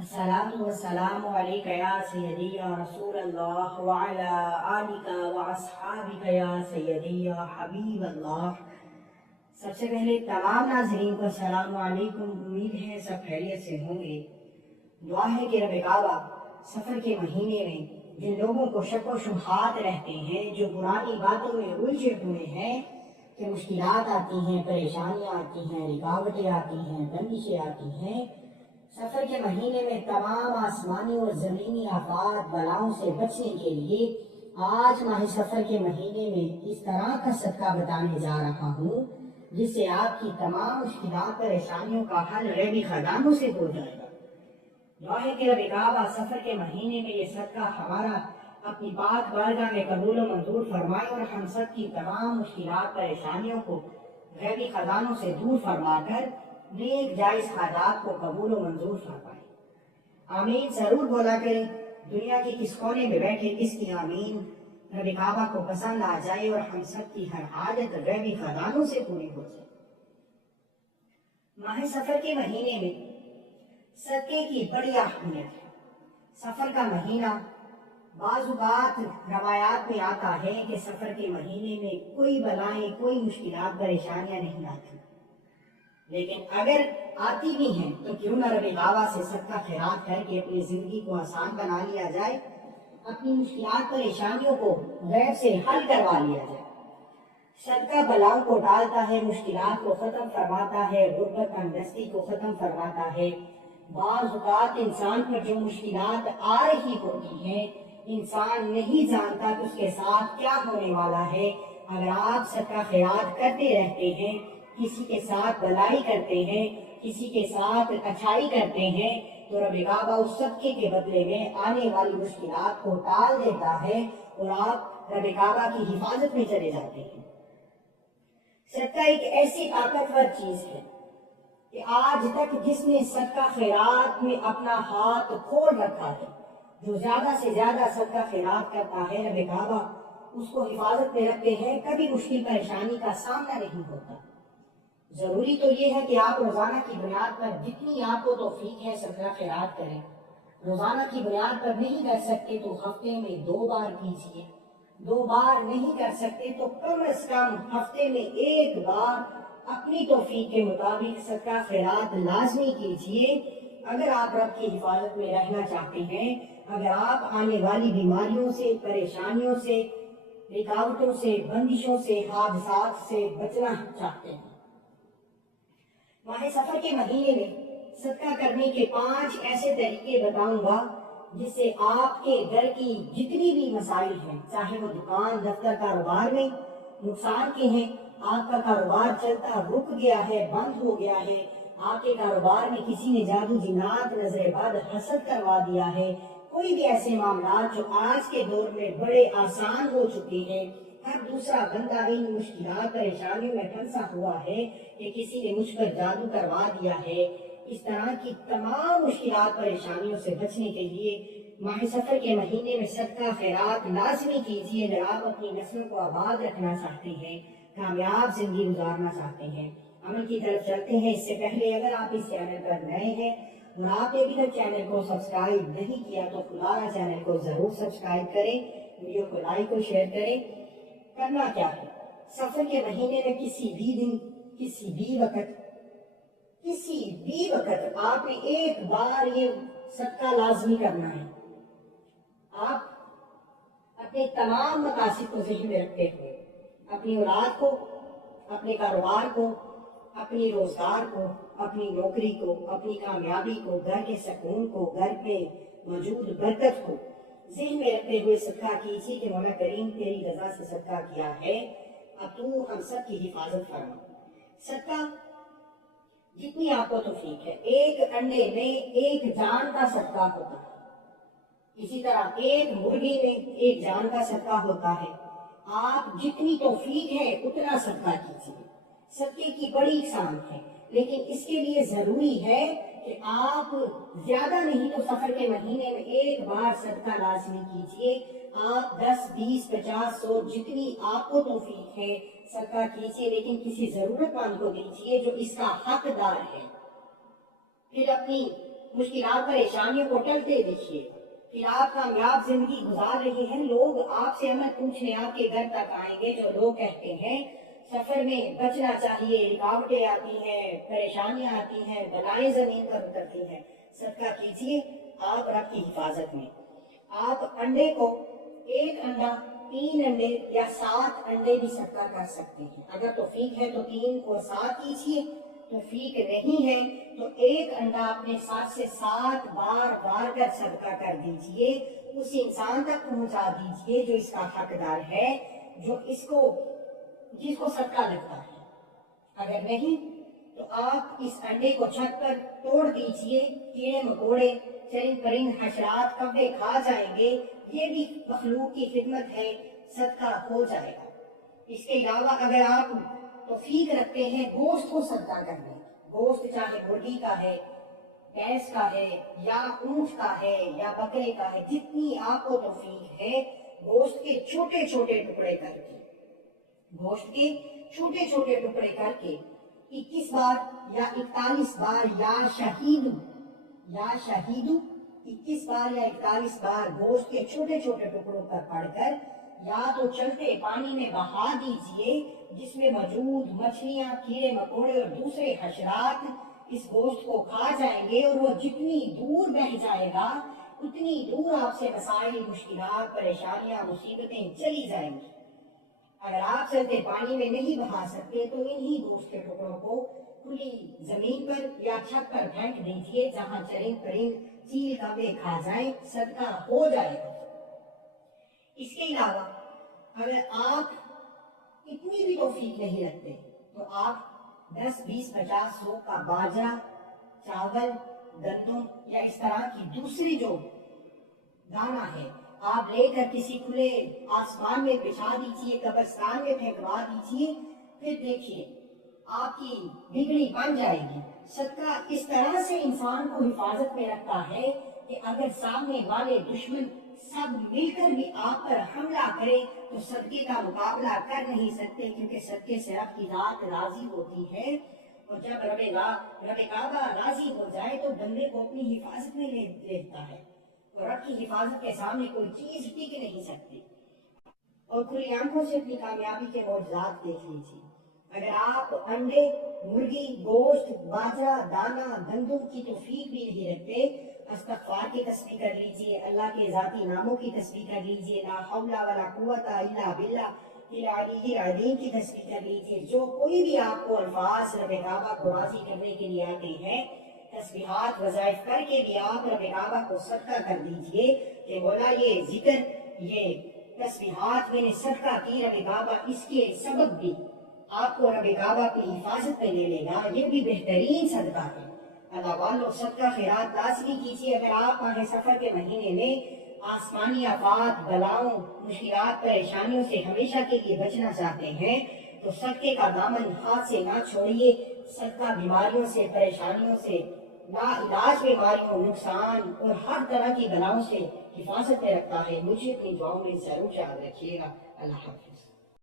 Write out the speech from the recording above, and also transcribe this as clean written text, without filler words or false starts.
الصلاة والسلام علیک یا سیدی یا رسول اللہ وعلی آلک واصحابک یا سیدی یا حبیب اللہ۔ سب سے پہلے تمام ناظرین کو السلام علیکم، امید ہے سب خیریت سے ہوں گے۔ دعا ہے کہ رب کعبہ سفر کے مہینے میں جن لوگوں کو شک و شبہات رہتے ہیں، جو پرانی باتوں میں الجھے ہوئے ہیں کہ مشکلات آتی ہیں، پریشانیاں آتی ہیں، رکاوٹیں آتی ہیں، بندشیں آتی ہیں، سفر کے مہینے میں تمام آسمانی اور زمینی آفات بلاؤں سے بچنے کے لیے آج ماہ سفر کے مہینے میں اس طرح کا صدقہ بتانے جا رہا ہوں جس سے آپ کی تمام مشکلات پریشانیوں کا حل غیبی خزانوں سے ہو جائے گا۔ دعا ہے کہ رب کعبہ سفر کے مہینے میں یہ صدقہ ہمارا اپنی پاک بارگاہ میں قبول و منظور فرمائے اور ہم سب کی تمام مشکلات پریشانیوں کو غیبی خزانوں سے دور فرما کر نیک جائز حاجات کو قبول و منظور فرمائے۔ آمین ضرور بولا کریں۔ دنیا کے کس کونے میں بیٹھے کس کی آمین رب کعبہ کو پسند آ جائے اور ہم سب کی ہر حاجت غیبی خزانوں سے پوری ہو جائے۔ ماہ سفر کے مہینے میں صدقے کی بڑی اہمیت ہے۔ سفر کا مہینہ بعض اوقات روایات میں آتا ہے کہ سفر کے مہینے میں کوئی بلائیں، کوئی مشکلات پریشانیاں نہیں آتی، لیکن اگر آتی بھی ہیں تو کیوں نہ رب کعبہ سے صدقہ خیرات کر کے اپنی زندگی کو آسان بنا لیا جائے، اپنی مشکلات پریشانیوں کو غیب سے حل کروا لیا جائے۔ صدقہ بلاؤں کو ڈالتا ہے، مشکلات کو ختم فرماتا ہے، غربت تنگدستی کو ختم فرماتا ہے۔ بعض اوقات انسان پر جو مشکلات آ رہی ہوتی ہیں، انسان نہیں جانتا کہ اس کے ساتھ کیا ہونے والا ہے۔ اگر آپ صدقہ خیرات کرتے رہتے ہیں، کسی کے ساتھ بلائی کرتے ہیں، کسی کے ساتھ اچھائی کرتے ہیں، تو رب کعبہ اس صدقے کے بدلے میں آنے والی مشکلات کو ٹال دیتا ہے اور آپ رب کعبہ کی حفاظت میں چلے جاتے ہیں۔ صدقہ ایک ایسی طاقتور چیز ہے کہ آج تک جس نے صدقہ خیرات میں اپنا ہاتھ کھول رکھا ہے، جو زیادہ سے زیادہ صدقہ خیرات کرتا ہے، رب کعبہ اس کو حفاظت میں رکھتے ہیں، کبھی مشکل پریشانی کا سامنا نہیں ہوتا۔ ضروری تو یہ ہے کہ آپ روزانہ کی بنیاد پر جتنی آپ کو توفیق ہے صدقہ خیرات کریں۔ روزانہ کی بنیاد پر نہیں کر سکتے تو ہفتے میں 2 بار کیجیے، 2 بار نہیں کر سکتے تو کم از کم ہفتے میں 1 بار اپنی توفیق کے مطابق صدقہ خیرات لازمی کیجیے۔ اگر آپ رب کی حفاظت میں رہنا چاہتے ہیں، اگر آپ آنے والی بیماریوں سے، پریشانیوں سے، رکاوٹوں سے، بندشوں سے، حادثات سے بچنا چاہتے ہیں۔ ماہ سفر کے مہینے میں صدقہ کرنے کے 5 ایسے طریقے بتاؤں گا جس سے آپ کے گھر کی جتنی بھی مسائل ہیں، چاہے وہ دکان، دفتر، کاروبار میں نقصان کے ہیں، آپ کا کاروبار چلتا رک گیا ہے، بند ہو گیا ہے، آپ کے کاروبار میں کسی نے جادو جنات، نظر بد، حسد کروا دیا ہے، کوئی بھی ایسے معاملات جو آج کے دور میں بڑے آسان ہو چکے ہیں، ہر دوسرا بندہ ان مشکلات پریشانیوں میں پھنسا ہوا ہے کہ کسی نے مجھ پر جادو کروا دیا ہے۔ اس طرح کی تمام مشکلات پریشانیوں سے بچنے کے لیے ماہ سفر کے مہینے میں صدقہ خیرات لازمی کیجیے۔ اگر آپ اپنی نسلوں کو آباد رکھنا چاہتے ہیں، کامیاب زندگی گزارنا چاہتے ہیں، عمل کی طرف چلتے ہیں، اس سے پہلے اگر آپ اس چینل پر نئے ہیں اور آپ نے ابھی تک چینل کو سبسکرائب نہیں کیا تو فلانا چینل کو ضرور سبسکرائب کریں، ویڈیو کو لائک اور شیئر کریں۔ کرنا کیا ہے؟ سفر کے مہینے میں کسی بھی دن، کسی بھی وقت آپ نے 1 بار یہ صدقہ لازمی کرنا ہے۔ آپ اپنے تمام مقاصد کو ذہن میں رکھتے ہوئے اپنی اولاد کو، اپنے کاروبار کو، اپنی روزگار کو، اپنی نوکری کو، اپنی کامیابی کو، گھر کے سکون کو، گھر میں موجود برکت کو ذہن میں رکھتے ہوئے صدقہ کیجیے کہ مولا کریم تیری رضا سے صدقہ کیا ہے، اب تو ہم سب کی حفاظت فرما۔ صدقہ جتنی آپ کو توفیق ہے، 1 انڈے میں 1 جان کا صدقہ ہوتا ہے، اسی طرح 1 مرغی میں 1 جان کا صدقہ ہوتا ہے۔ آپ جتنی توفیق ہے اتنا صدقہ کیجیے۔ صدقے کی بڑی اقسام ہے، لیکن اس کے لیے ضروری ہے کہ آپ زیادہ نہیں تو سفر کے مہینے میں 1 بار صدقہ لازمی کیجیے۔ آپ 10، 20، 50، 100 جتنی آپ کو توفیق ہے صدقہ کیجیے، لیکن کسی ضرورت مند کو دیجیے جو اس کا حقدار ہے۔ پھر اپنی مشکلات پریشانیوں کو ٹلتے دیکھیے، پھر آپ کامیاب زندگی گزار رہے ہیں۔ لوگ آپ سے امن پوچھنے آپ کے گھر تک آئیں گے، جو لوگ کہتے ہیں سفر میں بچنا چاہیے، رکاوٹیں آتی ہیں، پریشانیاں آتی ہیں، بلائیں زمین پر اترتی ہیں، صدقہ کیجیے آپ رب کی حفاظت میں۔ آپ انڈے کو 1 انڈا 3 انڈے یا 7 انڈے بھی صدقہ کر سکتے ہیں۔ اگر توفیق ہے تو 3 اور 7 کیجیے، توفیق نہیں ہے تو 1 انڈا اپنے ساتھ سے 7 بار کر صدقہ کر دیجئے، اس انسان تک پہنچا دیجئے جو اس کا حقدار ہے، جس کو صدقہ لگتا ہے۔ اگر نہیں تو آپ اس انڈے کو چھت پر توڑ دیجئے، کیڑے مکوڑے چرند پرند حشرات کبے کھا جائیں گے، یہ بھی مخلوق کی خدمت ہے، صدقہ ہو جائے گا۔ اس کے علاوہ اگر آپ توفیق رکھتے ہیں گوشت کو صدقہ کرنے، گوشت چاہے مرغی کا ہے، بھینس کا ہے یا اونٹ کا ہے یا بکرے کا ہے، جتنی آپ کو توفیق ہے گوشت کے چھوٹے چھوٹے ٹکڑے کر کے، گوشت کے چھوٹے چھوٹے ٹکڑے کر کے 21 بار یا 41 بار یا شہیدو 21 بار یا 41 بار گوشت کے چھوٹے چھوٹے ٹکڑوں پر پڑھ کر یا تو چلتے پانی میں بہا دیجئے، جس میں موجود مچھلیاں، کیڑے مکوڑے اور دوسرے حشرات اس گوشت کو کھا جائیں گے، اور وہ جتنی دور بہہ جائے گا اتنی دور آپ سے مسائل، مشکلات، پریشانیاں، مصیبتیں چلی جائیں گی۔ اگر آپ چلتے پانی میں نہیں بہا سکتے تو انہی گوشت کے ٹکڑوں کو کھلی زمین پر یا چھت پر پھینک دیجئے، جہاں چرند پرند چیل کوے کھا جائیں، صدقہ ہو جائے گا۔ اس کے علاوہ اگر آپ اتنی بھی توفیق نہیں رکھتے تو آپ 10، 20، 50، 100 کا باجرہ، چاول، گندم یا اس طرح کی دوسری جو دانہ ہے آپ لے کر کسی کھلے آسمان میں بچھا دیجئے، قبرستان میں پھینکوا دیجئے، پھر دیکھیے آپ کی بگڑی بن جائے گی۔ صدقہ اس طرح سے انسان کو حفاظت میں رکھتا ہے کہ اگر سامنے والے دشمن سب مل کر بھی آپ پر حملہ کرے تو صدقے کا مقابلہ کر نہیں سکتے، کیونکہ صدقے سے رب کی ذات راضی ہوتی ہے، اور جب رب کعبہ راضی ہو جائے تو بندے کو اپنی حفاظت میں لیتا ہے، اور رب کی حفاظت کے سامنے کوئی چیز ٹک نہیں سکتی۔ اور کھلی آنکھوں سے اپنی کامیابی کے معجزات دیکھ لیجیے۔ اگر آپ انڈے، مرغی، گوشت، باجرہ، دانہ، گندم کی توفیق بھی نہیں رکھتے، استغفار کی تسبیح کر لیجیے، اللہ کے ذاتی ناموں کی تسبیح کر لیجیے، لا حول ولا قوت الا باللہ العلی العظیم کی تسبیح کر لیجیے، جو کوئی بھی آپ کو الفاظ رب کعبہ کو راضی کرنے کے لیے آتے ہیں، تسبیحات وظائف کر کے بھی آپ رب کعبہ کو صدقہ کر دیجئے کہ مولا یہ ذکر، یہ تسبیحات میں نے صدقہ کی رب کعبہ، اس کے سبب بھی آپ کو رب کعبہ کی حفاظت میں لے لے گا، یہ بھی بہترین صدقہ ہے۔ اللہ والو صدقہ خیرات لازمی کیجیے۔ اگر آپ ماہ سفر کے مہینے میں آسمانی آفات، بلاؤں، مشکلات، پریشانیوں سے ہمیشہ کے لیے بچنا چاہتے ہیں تو صدقے کا دامن ہاتھ سے نہ چھوڑیے۔ صدقہ بیماریوں سے، پریشانیوں سے، لا علاج بیماریوں، نقصان اور ہر طرح کی بلاؤں سے حفاظت میں رکھتا ہے۔ مجھے اپنی دعاؤں میں ضرور یاد رکھیے گا۔ اللہ حافظ۔